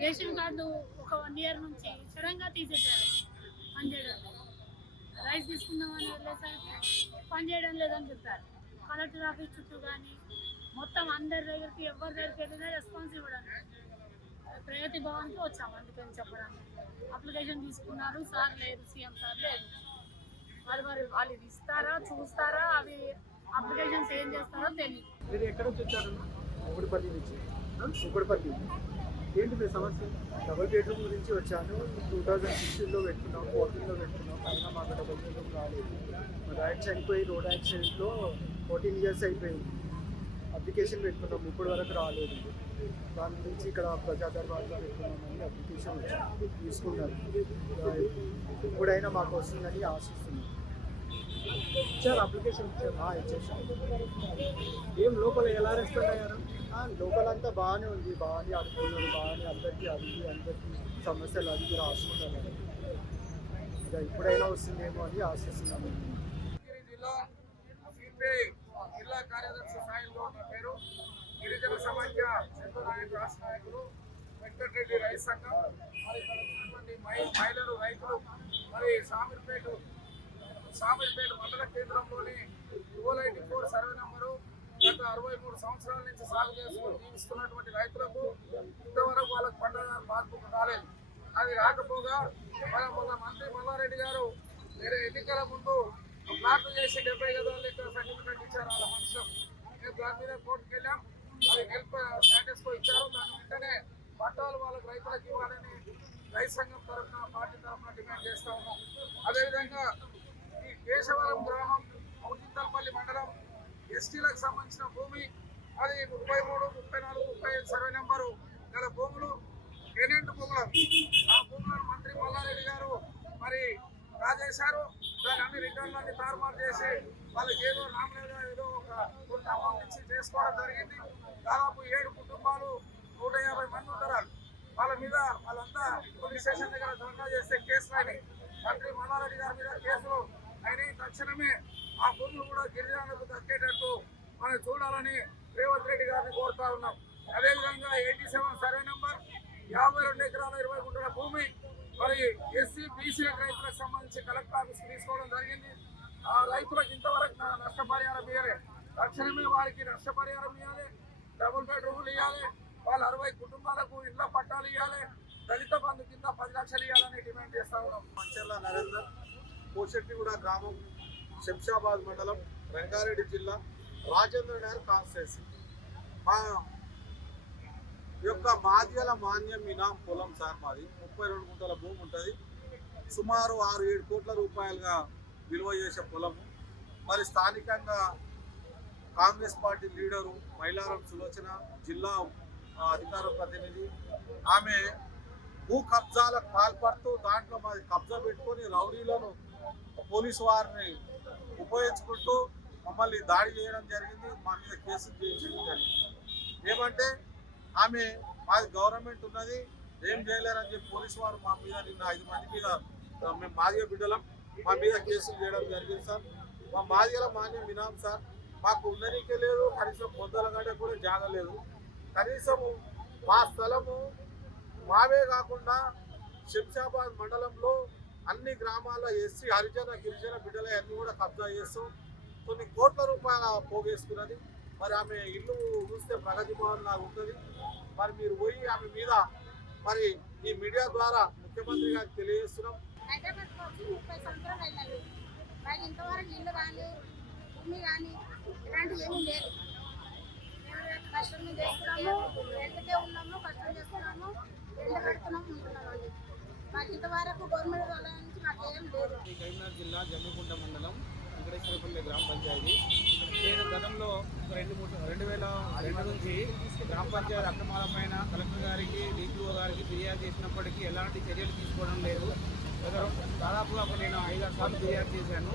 Ration card ఒక one year నుంచి సడన్గా తీసేశారు. పనిచేయడం చేయడం రైస్ తీసుకుందామని వెళ్ళేసరికి పనిచేయడం లేదని చెప్పారు. కలెక్టర్ ఆఫీస్ చుట్టూ కానీ మొత్తం అందరి దగ్గరికి ఎవరి దగ్గరికి వెళ్ళినా రెస్పాన్స్ ఇవ్వడం ప్రగతి భవన్కి వచ్చాము అందుకని చెప్పడానికి. అప్లికేషన్ తీసుకున్నారు. సార్ లేదు సీఎం సార్ లేదు వాళ్ళు మరి వాళ్ళు ఇది ఇస్తారా చూస్తారా అవి అప్లికేషన్స్ ఏం చేస్తారో తెలియదు మీరు ఎక్కడ నుంచి వచ్చారు? నుంచి. ఏంటి మీ సమస్య? డబుల్ బెడ్రూమ్ గురించి వచ్చాను. టూ థౌజండ్ సిక్స్టీన్లో పెట్టుకున్నాం ఫోర్టీన్లో పెట్టుకున్నాం. అయినా మాకు డబుల్ బెడ్రూమ్ రాలేదు. మా డాడీ చనిపోయి రోడ్ యాక్సిడెంట్లో ఫోర్టీన్ ఇయర్స్ అయిపోయింది. అప్లికేషన్ పెట్టుకున్నాం ఇప్పుడు వరకు రాలేదు. దాని గురించి ఇక్కడ ప్రజా దర్బార్లో పెట్టుకున్నామని అప్లికేషన్ తీసుకున్నారు. ఇప్పుడైనా మాకు వస్తుందని ఆశిస్తున్నాం. ఇచ్చారు అప్లికేషన్ ఇచ్చారు ఇచ్చేసాం. ఏం లోపల ఎలా రెస్పాండ్ అయ్యారు? లోకల్ లోపలంతా బాగానే ఉంది. బాగానే అడుగుతున్నారు బాగానే అందరికీ అడిగి అందరికీ సమస్యలు అడిగి రాసుకుంటారు ఇక ఎప్పుడైనా వస్తుందేమో అని ఆశిస్తున్నాము జిల్లా సిపిఐ జిల్లా కార్యదర్శి స్థాయిలో నా పేరు గిరిజన సమాఖ్య చెందు నాయకులు రాష్ట్ర నాయకులు వెంకటరెడ్డి రైతు సంఘం మరి ఇక్కడ ఉన్నటువంటి మహిళలు రైతులు మరి సామిర్పేట సామిర్పేట మండల కేంద్రంలోని two ninety four survey number గత అరవై మూడు సంవత్సరాల నుంచి సాగు చేసుకుని జీవిస్తున్నటువంటి రైతులకు ఇంతవరకు వాళ్ళకు పండుగ మార్పు రాలేదు. అది రాకపోగా మన మన మంత్రి మల్లారెడ్డి గారు వేరే ఎన్నికల ముందు ప్లాట్లు చేసి డెబ్బై గదాలు ఇక్కడ సర్టిఫికెట్ ఇచ్చారు వాళ్ళ మనుషులు. మేము దాని మీద కోర్టుకు వెళ్ళాం. అది హెల్ప్ స్టాటస్ కో ఇచ్చారు. దాని వెంటనే పట్టాలు వాళ్ళకి రైతులకు ఇవ్వాలని రైతు సంఘం తరఫున పార్టీ తరఫున డిమాండ్ చేస్తా ఉన్నాం. అదేవిధంగా ఈ కేశవరం గ్రామం ఔజింతలపల్లి మండలం ఎస్టీలకు సంబంధించిన భూమి అది ముప్పై మూడు ముప్పై నాలుగు ముప్పై ఐదు సర్వే నెంబరు గల భూములు పెనెంట్ భూములు? ఆ భూములను మంత్రి మల్లారెడ్డి గారు మరి రాజేశారు. దాని అన్ని రిటర్న్లన్నీ తారుమారు చేసి వాళ్ళకి ఏదో నామినేగా ఏదో ఒక కొంత అమౌంట్ ఇచ్చి చేసుకోవడం జరిగింది. దాదాపు ఏడు కుటుంబాలు నూట యాభై మంది ఉంటారు. వాళ్ళ మీద వాళ్ళంతా పోలీస్ స్టేషన్ దగ్గర ధర్నా చేస్తే కేసులు అయినాయి. మంత్రి మల్లారెడ్డి గారి మీద కేసులు అయినాయి. తక్షణమే ఆ భూములు కూడా గిరిజనులకు దక్కేటట్టు మనం చూడాలని రేవంత్ రెడ్డి గారిని కోరుతా ఉన్నాం. అదేవిధంగా ఎయిటీ సెవెన్ సర్వే నెంబర్ యాభై రెండు ఎకరాల ఇరవై గుంటల భూమి మరి ఎస్సీ బీసీ రైతులకు సంబంధించి కలెక్టర్ ఆఫీస్కి తీసుకోవడం జరిగింది. ఆ రైతులకు ఇంతవరకు నష్టపరిహారం ఇవ్వాలి తక్షణమే వారికి నష్టపరిహారం ఇవ్వాలి డబుల్ బెడ్రూమ్లు ఇవ్వాలి వాళ్ళ అరవై కుటుంబాలకు ఇళ్ళ పట్టాలు ఇవ్వాలి దళిత బంధు కింద పది లక్షలు ఇవ్వాలని డిమాండ్ చేస్తా ఉన్నాం. మంచెల్ల నరేందర్ కూడా గ్రామం. శంషాబాద్ మండలం రంగారెడ్డి జిల్లా రాజేంద్ర నగర్ కాన్స్టిట్యున్సీ మా యొక్క మాద్యల మాన్యం ఇనాం పొలం సార్ మాది. ముప్పై రెండు గుంటల భూమి ఉంటుంది. సుమారు ఆరు ఏడు కోట్ల రూపాయలుగా విలువ చేసే పొలము. మరి స్థానికంగా Congress party leader Mailaram Sulochana జిల్లా అధికార ప్రతినిధి. ఆమె భూ కబ్జాలకు పాల్పడుతూ దాంట్లో మాది కబ్జా పెట్టుకొని రౌడీలను పోలీసు వారిని ఉపయోగించుకుంటూ మమ్మల్ని దాడి చేయడం జరిగింది మా మీద కేసులు చేయించడం జరిగింది. ఏమంటే ఆమె మాది గవర్నమెంట్ ఉన్నది ఏం చేయలేరని చెప్పి పోలీసు వారు మా మీద నిన్న ఐదు మంది మీద మేము మాదిగ బిడ్డలం మా మీద కేసులు చేయడం జరిగింది సార్. మా మాదిగల మాన్యం వినాం సార్. మాకు ఉండనీకే లేదు కనీసం పొందల కంటే కూడా జాగలేదు కనీసము మా స్థలము మావే కాకుండా శంషాబాద్ మండలంలో అన్ని గ్రామాల్లో ఎస్సీ హరిజన గిరిజన బిడ్డల అన్ని కూడా కబ్జా చేస్తూ కొన్ని కోట్ల రూపాయల పోగేసుకున్నది మరి ఆమె ఇల్లు చూస్తే ప్రగతి భవన్ లాగా ఉంటుంది మరి మీరు పోయి ఆమె మీద మరి ఈ మీడియా ద్వారా ముఖ్యమంత్రి గారికి తెలియజేస్తున్నాం. హైదరాబాద్ ముప్పై సంవత్సరాలు అయినది మాకు ఇంతవరకు ఇల్లు కానీ భూమి కానీ ఇలాంటివి ఏమీ లేదు. కష్టం చేస్తున్నాము రెండుకే ఉన్నాము కష్టం చేస్తున్నాము రెండు కడుతున్నాము ఉంటున్నాము మాకు ఇంతవరకు గవర్నమెంట్ వాళ్ళ నుంచి మాకు ఏం లేదు కరీంనగర్ జిల్లా జమ్మికుంట మండలం వెంకటేశ్వరపల్లి గ్రామ పంచాయతీ. నేను గతంలో ఒక రెండు మూడు రెండు వేల రెండు నుంచి గ్రామ పంచాయతీ అక్రమాలపైన కలెక్టర్ గారికి డిపిఓ గారికి ఫిర్యాదు చేసినప్పటికీ ఎలాంటి చర్యలు తీసుకోవడం లేదు. దాదాపుగా ఒక నేను ఐదారు సార్లు ఫిర్యాదు చేశాను.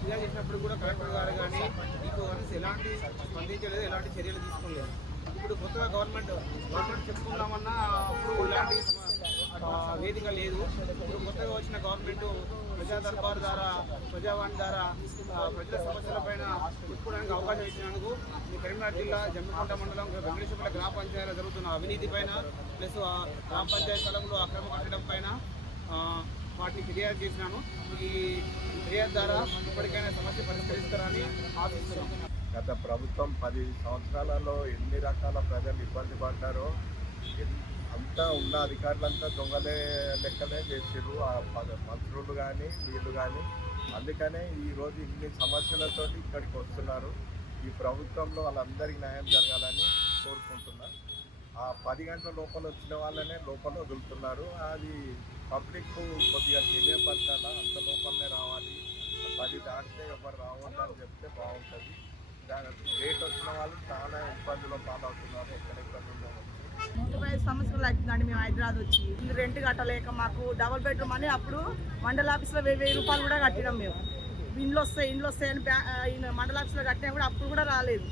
ఫిర్యాదు చేసినప్పుడు కూడా కలెక్టర్ గారు కానీ డిపిఓ కానీ ఎలాంటి స్పందించలేదు ఎలాంటి చర్యలు తీసుకోలేదు. ఇప్పుడు కొత్తగా గవర్నమెంట్ గవర్నమెంట్ చెప్పుకుందామన్నా అప్పుడు ఇలాంటి వేదిక లేదు. ఇప్పుడు కొత్తగా వచ్చిన గవర్నమెంట్ ప్రజా దర్బార్ ద్వారా ప్రజావాణి ద్వారా ఆ, ప్రజల సమస్యలపైన చెప్పుకోవడానికి అవకాశం ఇచ్చినందుకు కరీంనగర్ జిల్లా జమ్మికుంట మండలం వెంకటేశ్వర గ్రామ పంచాయతీలో జరుగుతున్న అవినీతి పైన ప్లస్ ఆ గ్రామ పంచాయతీ స్థలంలో అక్రమ కట్టడం పైన వాటిని ఫిర్యాదు చేసినాను. ఈ ఫిర్యాదు ద్వారా ఇప్పటికైనా సమస్య పరిష్కరిస్తారని ఆశిస్తున్నాను గత ప్రభుత్వం పది సంవత్సరాలలో ఎన్ని రకాల ప్రజలు ఇబ్బంది పడ్డారో అంతా ఉన్న అధికారులంతా దొంగలే లెక్కలే చేసారు ఆ మంత్రులు కానీ వీళ్ళు కానీ అందుకనే ఈరోజు ఇన్ని సమస్యలతోటి ఇక్కడికి వస్తున్నారు. ఈ ప్రభుత్వంలో వాళ్ళందరికీ న్యాయం జరగాలని కోరుకుంటున్నా. ఆ పది గంటల లోపల వచ్చిన వాళ్ళనే లోపల వదులుతున్నారు. అది పబ్లిక్ కొద్దిగా తెలియపరచాలా? అంత లోపలనే రావాలి. పది దాటితే ఎవరు రావద్దని చెప్తే బాగుంటుంది. దాని లేట్ వచ్చిన వాళ్ళు చాలా ఇబ్బందులు పాలవుతున్నారు. ఎక్కడెక్కడ ఉండవు ముప్పై ఐదు సంవత్సరాలు అవుతుందండి మేము హైదరాబాద్ వచ్చి. రెంట్ కట్టలేక మాకు డబుల్ బెడ్రూమ్ అని అప్పుడు మండల ఆఫీస్లో వెయ్యి వెయ్యి రూపాయలు కూడా కట్టినాం మేము. ఇండ్లు వస్తాయి ఇండ్లు వస్తాయని బ్యా మండల ఆఫీస్లో కట్టినా కూడా అప్పుడు కూడా రాలేదు.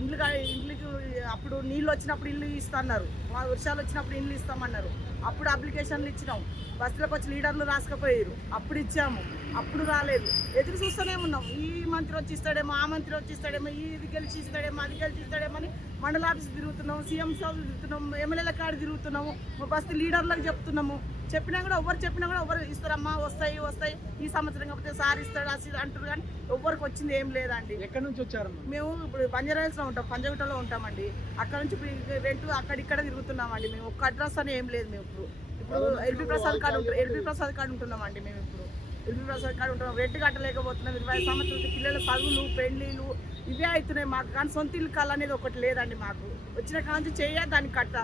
ఇండ్లు ఇండ్లకి అప్పుడు నీళ్ళు వచ్చినప్పుడు ఇల్లు ఇస్తున్నారు. మా వర్షాలు వచ్చినప్పుడు ఇల్లు ఇస్తామన్నారు. అప్పుడు అప్లికేషన్లు ఇచ్చినాం. బస్సులకు వచ్చి లీడర్లు రాసుకపోయారు అప్పుడు ఇచ్చాము. అప్పుడు రాలేదు. ఎదురు చూస్తూనే ఉన్నాం. ఈ మంత్రి వచ్చి ఇస్తాడేమో ఆ మంత్రి వచ్చి ఇస్తాడేమో ఈ ఇది గెలిచి ఇస్తాడేమో అది గెలిచి ఇస్తాడేమో అని మండల ఆఫీస్ తిరుగుతున్నాం సీఎం సార్ తిరుగుతున్నాం ఎమ్మెల్యేల కాడ తిరుగుతున్నాము బస్తీ లీడర్లకు చెప్తున్నాము. చెప్పినా కూడా ఎవరు చెప్పినా కూడా ఎవరు ఇస్తారమ్మా వస్తాయి వస్తాయి ఈ సంవత్సరం కాకపోతే సార్ ఇస్తాడు ఇది అంటారు కానీ ఎవరికి వచ్చింది ఏం లేదండి. ఎక్కడి నుంచి వచ్చారమ్మా? మేము ఇప్పుడు బంజారాహిల్స్లో ఉంటాం పంజగుట్టలో ఉంటామండి. అక్కడ నుంచి ఇప్పుడు రెంట్ అక్కడ ఇక్కడ తిరుగుతున్నామండి మేము. ఒక్క అడ్రస్ అని ఏం లేదు మేము ఇప్పుడు. ఇప్పుడు LB Prasad card LB Prasad card ఉంటున్నామండి మేము ఇప్పుడు. ఉంటున్నాం రెంట్ కట్టలేకపోతున్నాం. ఇరవై ఐదు సంవత్సరాల నుంచి పిల్లల చదువులు పెళ్ళిళ్ళు ఇవే అవుతున్నాయి మాకు. కానీ సొంత ఇల్లు కళ అనేది ఒకటి లేదండి మాకు. వచ్చిన కాంచి చేయ దానికి కట్ట.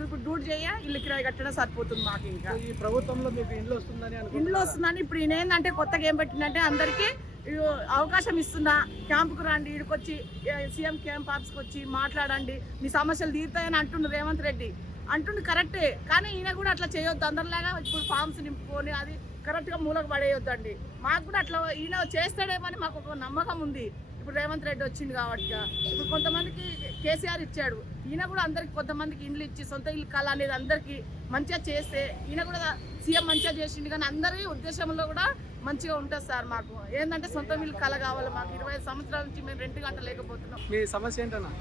ఇప్పుడు డ్యూట్ చేయ ఇల్లు కిరాయి కట్టడం సరిపోతుంది మాకు ఇంకా. ఈ ప్రభుత్వంలో మీకు ఇండ్లు వస్తుందని అనుకుంటున్నారా? వస్తుందని ఇప్పుడు ఈయన ఏంటంటే కొత్తగా ఏం పెట్టిందంటే అందరికీ అవకాశం ఇస్తున్నా. క్యాంపుకు రండి ఇక్కడికి సీఎం క్యాంప్ ఆఫీస్కి వచ్చి మాట్లాడండి. మీ సమస్యలు తీరుతాయని అంటుండు రేవంత్ రెడ్డి. అంటుండు కరెక్టే. కానీ ఈయన కూడా అట్లా చేయొద్దు. అందరిలాగా ఇప్పుడు ఫామ్స్ నింపుకొని అది కరెక్ట్గా మూలకు పడేయొద్దండి. మాకు కూడా అట్లా ఈయన చేస్తాడేమని మాకు ఒక నమ్మకం ఉంది. ఇప్పుడు రేవంత్ రెడ్డి వచ్చింది కాబట్టి ఇప్పుడు కొంతమందికి కేసీఆర్ ఇచ్చాడు. ఈయన కూడా అందరికి కొంతమందికి ఇండ్లు ఇచ్చి సొంత ఇల్లు కళ అనేది అందరికి మంచిగా చేస్తే ఈయన కూడా సీఎం మంచిగా చేసిండు కానీ అందరి ఉద్దేశంలో కూడా మంచిగా ఉంటుంది సార్ మాకు. ఏంటంటే సొంత ఇల్లు కళ కావాలి మాకు. ఇరవై ఐదు సంవత్సరాల నుంచి మేము రెంట్ గంట లేకపోతున్నాం మీ సమస్య ఏంటన్నా?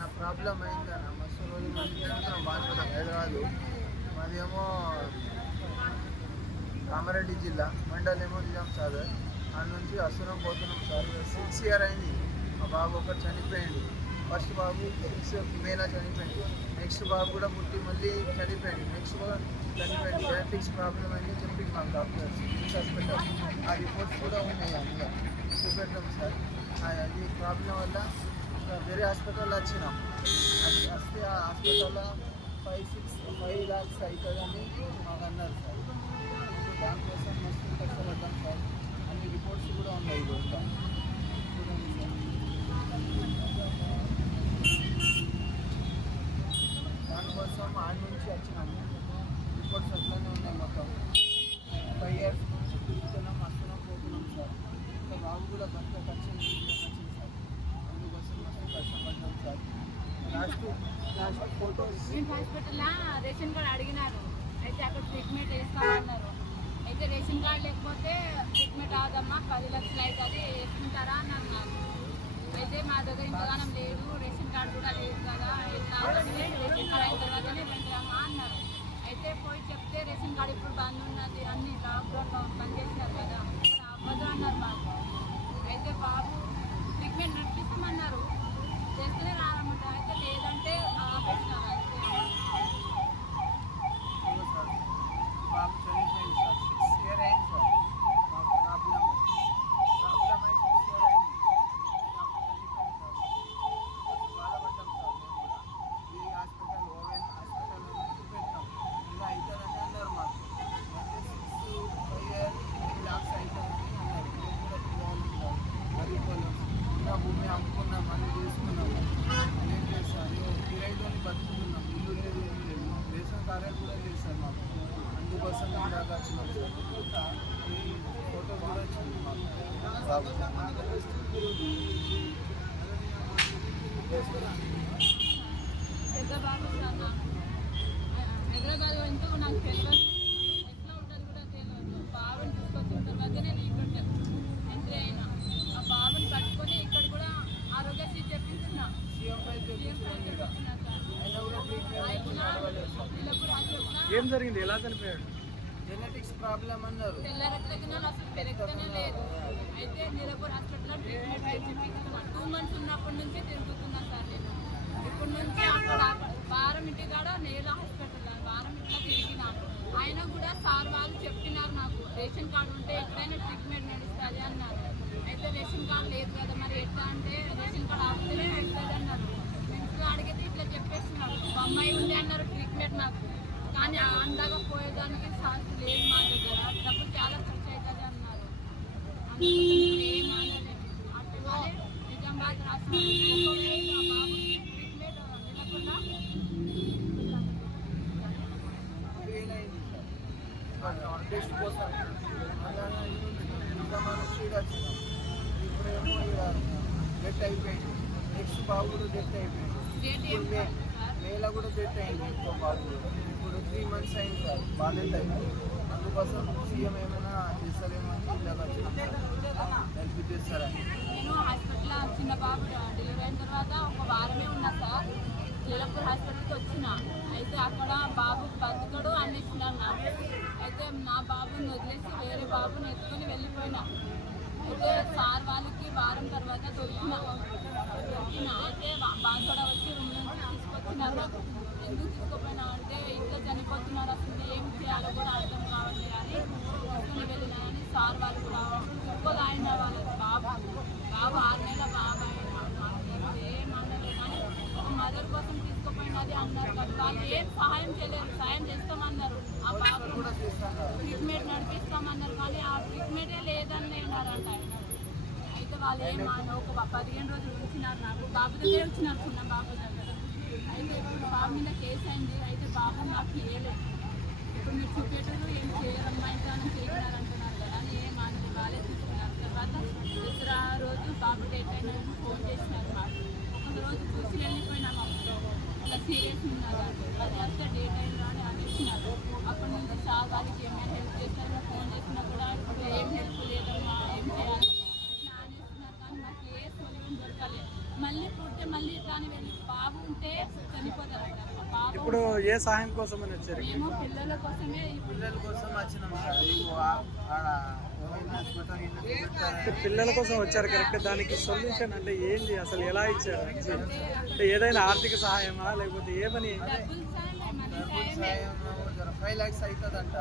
నా ప్రాబ్లం అయిందన్న. మస్తు రోజులు బాగా హైదరాబాద్. మాదేమో కామారెడ్డి జిల్లా మండల్ ఏమో నిజాం సాగర్. ఆ నుంచి వస్తున్నాం పోతున్నాం సార్. సిక్స్ ఇయర్ అయింది. మా బాబు ఒకటి చనిపోయింది ఫస్ట్ బాబు సిక్స్ మేలా చనిపోయింది నెక్స్ట్ బాబు కూడా పుట్టి మళ్ళీ చనిపోయింది నెక్స్ట్ బాబు చనిపోయింది జెనెటిక్స్ ప్రాబ్లం అని చెప్పి మాకు డాక్టర్ సిక్స్ హాస్పిటల్. ఆ రిపోర్ట్స్ కూడా ఉన్నాయి అన్నీ. చూపెట్టాం సార్. అది ప్రాబ్లం వల్ల వేరే హాస్పిటల్ వచ్చినాం. అది వస్తే ఆ హాస్పిటల్లో ఫైవ్ సిక్స్ ఫైవ్ ల్యాక్స్ అవుతుందని మాకు అన్నారు సార్. దానికోసం మస్తు కష్టపడ్డాం సార్ అన్ని రిపోర్ట్స్ కూడా ఉన్నాయి ఇప్పుడు చూడండి సార్ దానికోసం ఆడ నుంచి వచ్చినాము రిపోర్ట్స్ అట్లనే ఉన్నాయి మొత్తం. ఫైవ్ ఇయర్స్ నుంచి తిరుగుతున్నాం వస్తున్నాం పోతున్నాం సార్. ఇంకా బాబు కూడా భర్త వచ్చింది వచ్చింది సార్. అందుకోసం మస్తు కష్టపడ్డాం సార్. లాస్ట్ లాస్ట్ ఫోటోస్ హాస్పిటల్లో రేషన్ కార్డు అడిగినారు. అయితే అక్కడ ట్రీట్మెంట్ వేస్తామన్నారు. అయితే రేషన్ కార్డు లేకపోతే ట్రీట్మెంట్ అవదమ్మా పది లక్షలు అవుతుంది. వేసుకుంటారా అని అన్నారు. అయితే మా దగ్గర ఇంతగానం లేదు. రేషన్ కార్డు కూడా లేదు కదా. ఎట్లా రేషన్ కార్డు అయిన తర్వాతనే వెంటరమ్మా అన్నారు. అయితే పోయి చెప్తే రేషన్ కార్డు ఇప్పుడు బంద్ ఉన్నది. అన్ని లాక్డౌన్లో బంద్ చేసినారు కదా. ఇప్పుడు అవ్వదు అన్నారు బాబు. అయితే బాబు ట్రీట్మెంట్ నడిపిస్తామన్నారు. చేస్తేనే రానమాట అయితే లేదంటే ఆపేసినారు అంతే ఇదిగో సార్ బాబు చనిపోయింది సార్ సిక్స్ ఇయర్ అయింది సార్ మాకు ప్రాబ్లం ప్రాబ్లం అయి సిక్స్ ఇయర్ అయింది బాబు చనిపోయింది సార్ మస్తు బాధపడ్డాం సార్ మేము కూడా ఈ హాస్పిటల్ ఓవెన్ హాస్పిటల్ చూపెట్టాం ఇంకా అవుతుందని అన్నారు మాకు అయితే six five year three lakhs అవుతుందని అన్నారు మేము కూడా చూడాలి సార్ అడిగిపోయాం ఇంకా భూమి అమ్ముకున్నాం అన్ని తీసుకున్నాము ఏం చేస్తాం కిరాయితోని బతుకుతున్నాం ఇల్లు లేదు ఏం లేదు రేషన్ కార్డు కూడా లేదు సార్ మాకు అందుకోసం మేము దాకా వచ్చినాం సార్ ఈ ఫోటో కూడా వచ్చింది మాకు బాబు పెద్ద బాబు సార్ నాకు హైదరాబాద్ ఎంతో నాకు తెలియదు ఏం జరిగింది? ఎలా చనిపోయాడు? జెనెటిక్స్ ప్రాబ్లం అన్నారు. తెల్ల రక్త కణాలు అసలు పెరగనే లేదు అయితే నిరపూర్ హాస్పిటల్లో ట్రీట్మెంట్ చేయించుకున్నాను టూ మంత్స్ ఉన్నప్పటి నుంచి తిరుగుతున్నా సార్ నేను. ఇప్పటి నుంచి అక్కడ వారం ఇంటి కాడ నేల హాస్పిటల్ వారం ఇంట్లో తిరిగిన. ఆయన కూడా సార్ వాళ్ళు చెప్పినారు నాకు రేషన్ కార్డు ఉంటే ఎట్లయినా ట్రీట్మెంట్ నడుస్తుంది అన్నారు. అయితే రేషన్ కార్డు లేదు కదా మరి ఎట్లా అంటే రేషన్ కార్డు ఆపితేనే వెళ్తుంది అన్నారు. ఇంట్లో అడిగితే ఇట్లా చెప్పేస్తున్నారు. బొమ్మాయి ఉంది అన్నారు ట్రీట్మెంట్ నాకు. కానీ అందాక పోయేదానికి ఛాన్స్ లేదు మా దగ్గర. డబ్బులు చాలా ఖర్చు అవుతుంది అన్నారు అందుకోసం ఏం అనలేదు అట్లానే నిజామాబాద్ రాష్ట్రం ట్రీట్మెంట్ నిలకుండా టెస్ట్ కోసం అలానే నిజామా నుంచి ఈడ వచ్చినాం ఇప్పుడేమో ఇక డెత్ అయిపోయింది. నెక్స్ట్ బాబు కూడా డెత్ అయిపోయింది. డేట్ ఏం ఇప్పుడు మే మేలో కూడా డెత్ అయింది. ఇంకో బాబు ఇప్పుడు త్రీ మంత్స్ అయింది సార్. బాగాలేదు అయింది అందుకోసం సీఎం ఏమైనా చేస్తారేమో అని ఇలాగ వచ్చినాం సార్. హెల్ప్ చేస్తారని. నేను హాస్పిటల్ చిన్న బాబు డెలివరీ అయిన తర్వాత ఒక వారమే ఉన్నా సార్. జీలపూర్ హాస్పిటల్కి వచ్చిన. అయితే అక్కడ బాబు బతుకడు అందిస్తున్నారు అయితే మా బాబుని వదిలేసి వేరే బాబుని ఎత్తుకొని వెళ్ళిపోయినా. అయితే సార్ వాళ్ళకి వారం తర్వాత దొరికిన. దొరికిన. అయితే బాగా వచ్చి రూమ్ నుంచి తీసుకొచ్చినారు. ఎందుకు తీసుకోపోయినా అంటే ఇట్లా చనిపోతున్నారు అసలు ఏం చేయాలో కూడా అర్థం కావట్లేదు అని తీసుకుని వెళ్ళినాయని సార్ వాళ్ళు కూడా ఇంకోగా ఆయన వాళ్ళ బాబు బాబు ఆరు నెలల బాబు ఆయన ఏం అనలేదు కానీ ఒక మదర్ కోసం తీసుకుపోయినది అన్నారు కదా వాళ్ళు ఏం సహాయం చేయలేరు సహాయం చేస్తామన్నారు ఆ బాబు కూడా చేస్తాను ట్రీట్మెంట్ నడిపిస్తామన్నారు కానీ ఆ ట్రీట్మెంటే లేదని అన్నారంట ఆయన అయితే వాళ్ళు ఏమన్నా ఒక పదిహేను రోజులు ఉంచినారు నాకు. బాబు దగ్గర వచ్చినారు చిన్న బాబు దగ్గర. అయితే ఇప్పుడు బాబు మీద కేసు అయింది. అయితే బాబు నాకు చేయలేదు ఇప్పుడు మీరు చూపేటప్పుడు ఏం చేయరమ్మా ఇంకా చేసినారు అంటున్నారు కదా. అని ఏం అనలేదు వాళ్ళే తీసుకున్నారు తర్వాత దసరా రోజు బాబు డేట్ అయినా ఫోన్ చేసినారు మాకు. ఒక రోజు చూసి వెళ్ళిపోయినాము అప్పుడు. ఇలా సీరియస్ ఉన్నారు అది అంతా డేట్ అయినా అని అనిచ్చినారు అప్పటి నుంచి సార్ వాళ్ళకి ఏమైనా హెల్ప్ చేస్తారో ఫోన్ చేసినారు కూడా ఇప్పుడు ఏం హెల్ప్ లేదమ్మా ఏం చేయాలి ఇట్లా అనేస్తున్నారు కానీ మాకు ఏ సొల్యూషన్ దొరకలేదు మళ్ళీ పుడితే మళ్ళీ ఇట్లా అని వెళ్ళి బాబు ఉంటే చనిపోతారు బాబు ఇప్పుడు ఏ సహాయం కోసం అని వచ్చారు మేము పిల్లల కోసమే ఈ పిల్లల కోసం వచ్చినాం సార్ ఇగో ఆ- ఆడ గవర్నమెంట్ హాస్పిటల్ ఇల్లు అంటే పెట్టారని పిల్లల కోసం వచ్చారు కరెక్ట్ దానికి సొల్యూషన్ అంటే ఏంది అసలు? ఎలా ఇచ్చారు? అంటే ఏదైనా ఆర్థిక సహాయమా? లేకపోతే ఏమని డబ్బులు సాయం మనీ డబ్బులు సాయమే సాయం జర ఫైవ్ ల్యాక్స్ అవుతుందంట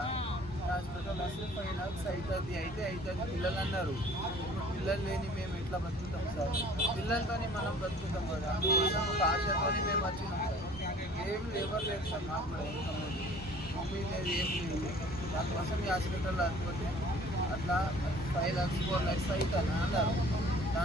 హాస్పిటల్ వస్తే ఫైవ్ ల్యాక్స్ అవుతుంది అయితే అవుతుంది పిల్లలు అన్నారు. ఇప్పుడు పిల్లలు లేని మేము ఎట్లా బతుకుతాం సార్? పిల్లలతోని మనం బతుకుతాం కదా. అందుకోసం ఒక ఆశతోని మేము వచ్చినాం. ఏం లేబర్ లేదు సార్ మాకు కూడా ఇన్కమ్ లేదు మమ్మీ లేదు ఏం లేదు. దానికోసం ఈ హాస్పిటల్లో అనుకుంటే అట్లా ఫైవ్ ల్యాక్స్ ఫోర్ ల్యాక్స్ అవుతుంది అన్నారు.